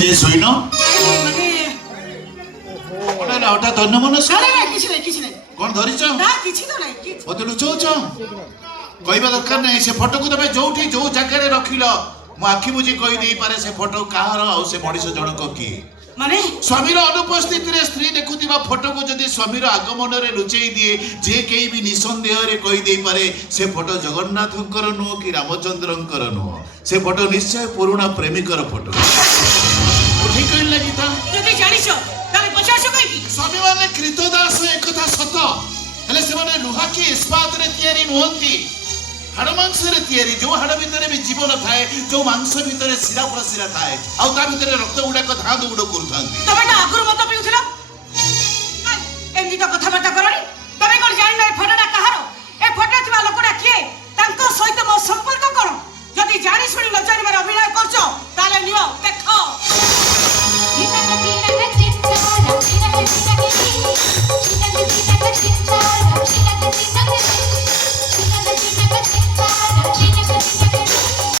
যে শোইন মানে হঠাৎ অন্য মনস্ক কিছু নাই কিছু নাই কোন ধরিছ না কিছু তো নাই কিছু মতো লুচৌছ কইবা দরকার নাই সে ফটোକୁ তবে যোଉଠି ଯୋଉ ଜାଗାରେ ରଖିଲ ମୁଁ ଆଖି ବୁଜି କହି ଦେଇ ପାରେ ସେ ଫଟୋ କାହାର ଆଉ ସେ ମଣିଷ ଜଣକ କିଏ মানে ସ୍ୱାମୀର ଅନୁପସ୍ଥିତିରେ ସ୍ତ୍ରୀ ଦେଖୁଥିବା ଫଟୋକୁ ଯଦି ସ୍ୱାମୀର ଆଗମନରେ ଲୁଚେଇ ଦିଏ ଯେ କେହି ବି ନିଃସନ୍ଦେହରେ କହିଦେଇପାରେ ସେ ଫଟୋ ଜଗନ୍ନାଥଙ୍କର ନୁହଁ କି ରାମଚନ୍ଦ୍ରଙ୍କର ନୁହଁ ସେ ଫଟୋ ନିଶ୍ଚୟ ପୁରୁଣା ପ୍ରେମିକର ଫଟୋ ଠିକ କହିଲି ନା ଗୀତା যদি জানিছ তাহলে পচাশ কইবি ସ୍ୱାମୀମାନେ କ୍ରୀତଦାସ ଏକଥା ସତ ହେଲେ ସେମାନେ ଲୁହା କି ଇସ୍ପାତରେ ତିଆରି ନୁହନ୍ତି ହାଡ଼ ମାଂସରେ ତିଆରି ଯୋଉ ହାଡ଼ ଭିତରେ ବି ଜୀବନ ଥାଏ ଯୋଉ ମାଂସ ଭିତରେ ଶିରା ପ୍ରଶିରା ଥାଏ ଆଉ ତା ଭିତରେ ରକ୍ତ ଗୁଡାକ ଧାଁ ଦୌଡ଼ କରୁଥାନ୍ତି ତମେ ନା ଆଗରୁ ମତ ପିଉଥିଲ ଏମିତି ତ କଥାବାର୍ତ୍ତା